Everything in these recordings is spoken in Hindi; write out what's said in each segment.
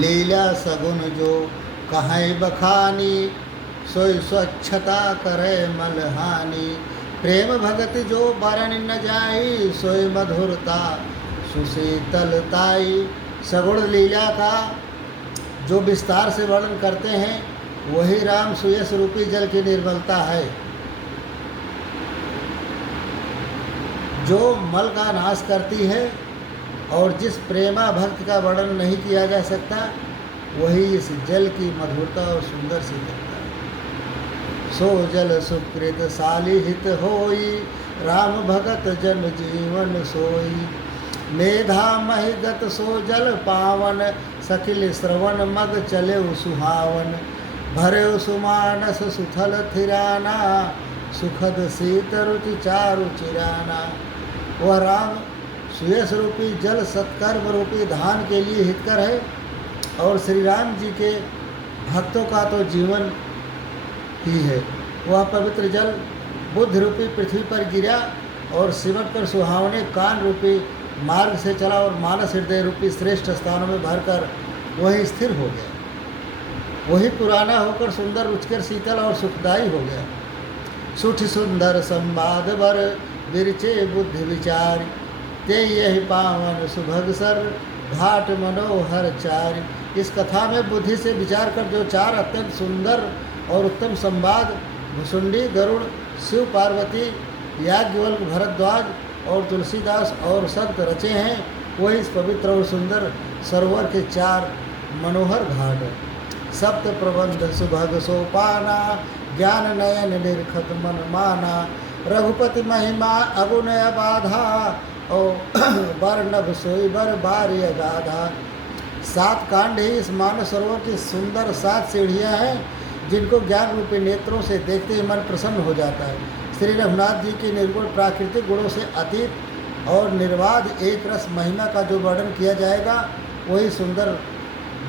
लीला सगुन जो कहीं बखानी, सोई स्वच्छता करे मलहानी। प्रेम भगत जो बरन न जाई, सोई मधुरता सुशीतलताई। सगुण लीला का जो विस्तार से वर्णन करते हैं वही राम सुयस रूपी जल की निर्मलता है। जो मल का नाश करती है और जिस प्रेमा भक्त का वर्णन नहीं किया जा सकता वही इस जल की मधुरता और सुंदर शीतलता है। सो जल सुकृत सालिहित होई, राम भगत जन जीवन सोई। मेधा महिगत सो जल पावन, सकिल श्रवण मग चले सुहावन। भरे सुमानस सुथल थिराना, सुखद शीत रुचि चारु चिराना। वह राम सुयस रूपी जल सत्कर्म रूपी धान के लिए हितकर है और श्री राम जी के भक्तों का तो जीवन ही है। वह पवित्र जल बुद्ध रूपी पृथ्वी पर गिरा और सिमट कर सुहावने कान रूपी मार्ग से चला और मानस हृदय रूपी श्रेष्ठ स्थानों में भरकर वहीं स्थिर हो गया। वही पुराना होकर सुंदर रुचकर शीतल और सुखदायी हो गया। सुठ सुंदर संवाद बर विरचे बुद्धि विचार, ते यही पावन सुभग सर घाट मनोहर चार। इस कथा में बुद्धि से विचार कर जो चार अत्यंत सुंदर और उत्तम संवाद भुसुंडी, गरुड़, शिव पार्वती, याज्ञवल्क्य, भरद्वाज और तुलसीदास और संत रचे हैं वही इस पवित्र और सुंदर सरोवर के चार मनोहर घाट। सप्त प्रबंध सुभग सोपाना, ज्ञान नयन निरखत मन माना। रघुपति महिमा अगुणय बाधा, और बरनभ सोई बर बारी अगाधा। 7 कांड ही इस मानस सरोवर की सुंदर 7 सीढ़ियाँ हैं जिनको ज्ञान रूपी नेत्रों से देखते ही मन प्रसन्न हो जाता है। श्री रघुनाथ जी की निर्गुण प्राकृतिक गुणों से अतीत और निर्बाध एक रस महिमा का जो वर्णन किया जाएगा वही सुंदर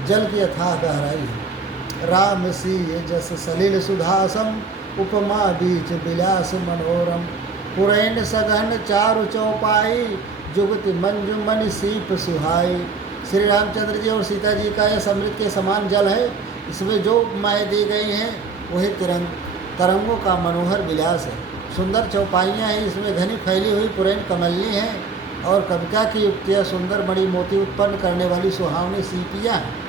जल की अथाह गहराई है। राम सिय जस सलिल सुधासम, उपमा बीच विलास मनोरम। पुरैन सघन चारु चौपाई, जुगति मंजु मणि सीप सुहाई। श्री रामचंद्र जी और सीता जी का यह अमृत के समान जल है। इसमें जो उपमाएँ दी गई हैं वही तरंगों का मनोहर विलास है। सुंदर चौपाइयाँ हैं, इसमें घनी फैली हुई पुरैन कमलनी हैं और कविता की युक्तियाँ सुंदर मणि मोती उत्पन्न करने वाली सुहावनी सीपियाँ हैं।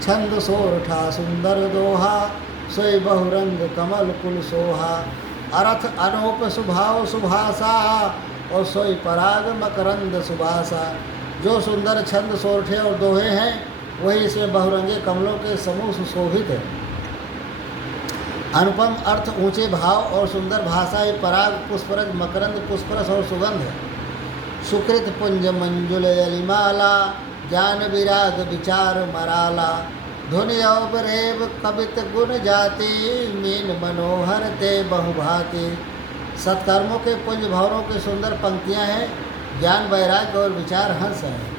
छंद सोरठा सुंदर दोहा, सोई बहुरंग कमल कुल सोहा। अर्थ अनोप सुभाव सुभाषा, और सोई पराग मकरंद सुभाषा। जो सुंदर छंद सोरठे और दोहे हैं वही इसमें बहुरंगे कमलों के समूह सुशोभित है। अनुपम अर्थ, ऊंचे भाव और सुंदर भाषा ही पराग पुष्परज मकरंद पुष्परस और सुगंध है। सुकृत पुंज मंजुल यलिमाला, ज्ञान विराग विचार मराला। धुन औबरेव कवित गुण जाति, मीन मनोहर ते बहुभाति। सत्कर्मों के पुंज भवरों के सुंदर पंक्तियाँ हैं, ज्ञान वैराग्य और विचार हंस हैं।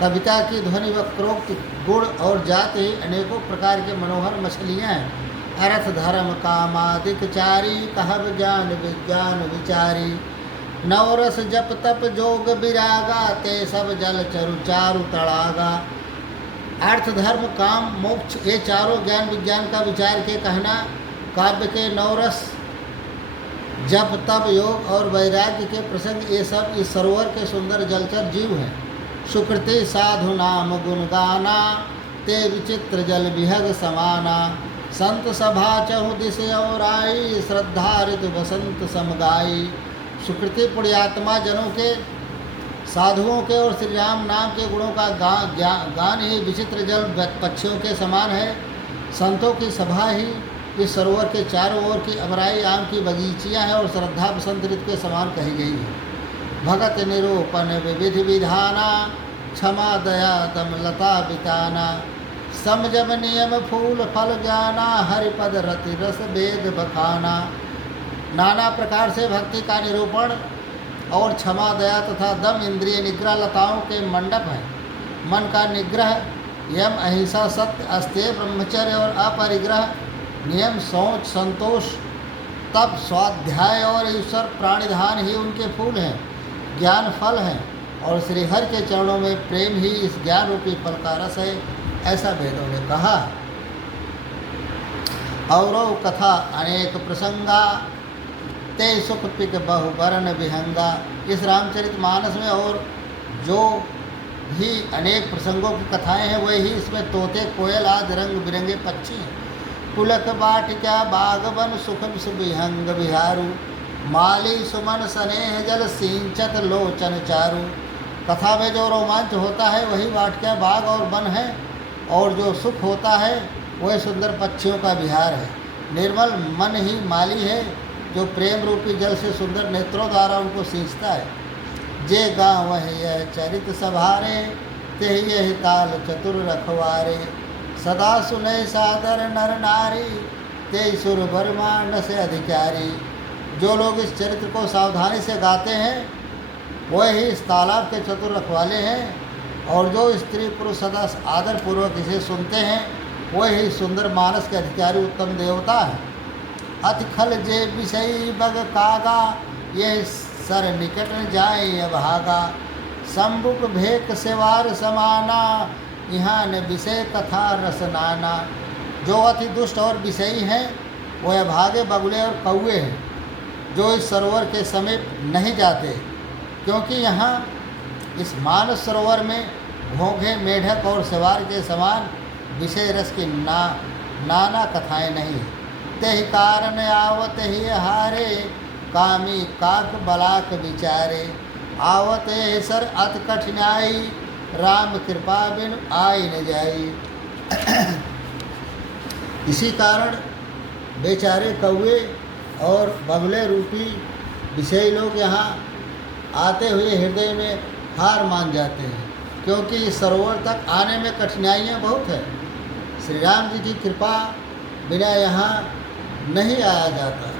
कविता की ध्वनि वक्रोक्त गुण और जाति अनेकों प्रकार के मनोहर मछलियाँ हैं। अर्थ धर्म कामादिक चारी, कहब ज्ञान विज्ञान विचारी। नवरस जप तप जोग विरागा, ते सब जल चरु चारु तड़ागा। अर्थ धर्म काम मोक्ष ये चारों ज्ञान विज्ञान का विचार के कहना। काव्य के नवरस जप तप योग और वैराग्य के प्रसंग ये सब इस सरोवर के सुंदर जलचर जीव हैं। सुकृति साधु नाम गुण गाना, ते विचित्र जल विहग समाना। संत सभा चहु दिश और आई, श्रद्धा ऋतु बसंत समगाई। सुकृति पुण्यात्मा जनों के, साधुओं के और श्री राम नाम के गुणों का गान ही विचित्र जल पक्षियों के समान है। संतों की सभा ही इस सरोवर के चारों ओर की अमराई आम की बगीचियाँ हैं और श्रद्धा बसंत ऋतु के समान कही गई है। भगत निरूपण विविध विधाना, क्षमा दया दम लता बिताना। समझब नियम फूल फल ज्ञाना, हरिपद रति रस वेद बखाना। नाना प्रकार से भक्ति का निरूपण और क्षमा दया तथा दम इंद्रिय निग्रह लताओं के मंडप हैं। मन का निग्रह, यम अहिंसा सत्य अस्तेय ब्रह्मचर्य और अपरिग्रह, नियम शौच संतोष तप स्वाध्याय और ईश्वर प्राणिधान ही उनके फूल हैं। ज्ञान फल हैं और श्रीहरि के चरणों में प्रेम ही इस ज्ञान रूपी फल का रस है, ऐसा वेदों ने कहा। औरव कथा अनेक प्रसंगा ते सुख पिक बहुवरण विहंगा। इस रामचरितमानस में और जो भी अनेक प्रसंगों की कथाएं हैं वही इसमें तोते कोयल आदि रंग बिरंगे पक्षी हैं। पुलक बाटिका बागवन सुख विहंग विहारू माली सुमन स्नेह जल सिंचत लोचन चारू। कथा में जो रोमांच होता है वही वाटिका बाग और वन है, और जो सुख होता है वह सुंदर पक्षियों का विहार है। निर्मल मन ही माली है, जो प्रेम रूपी जल से सुंदर नेत्रों द्वारा उनको सींचता है। जे गाँव यह चरित सभारे ते यह ताल चतुर रखवारे। सदा सुने सादर नर नारी ते सुर बर्मा से अधिकारी। जो लोग इस चरित्र को सावधानी से गाते हैं वह ही इस तालाब के चतुर रखवाले हैं, और जो स्त्री पुरुष सदा आदरपूर्वक इसे सुनते हैं वह ही सुंदर मानस के अधिकारी उत्तम देवता है। अति खल जे विषयी बग कागा यह सर निकट न जाए अभागा। शंभुक भेक सेवार समाना यहाँ न विषय कथा रसनाना। जो अति दुष्ट और विषयी हैं वह अभागे बगुले और कौए हैं, जो इस सरोवर के समीप नहीं जाते, क्योंकि यहाँ इस मानस सरोवर में घोंघे मेढक और सेवार के समान विषय रस की नाना कथाएं नहीं। तेहि कारण आवत ही हारे कामी काक बलाक विचारे। आवत सर अति कठिनाई राम कृपा बिन आई न जाई। इसी कारण बेचारे कौवे और बगले रूपी विषयी लोग यहाँ आते हुए हृदय में हार मान जाते हैं, क्योंकि इस सरोवर तक आने में कठिनाइयाँ बहुत है। श्री राम जी की कृपा बिना यहाँ नहीं आया जाता।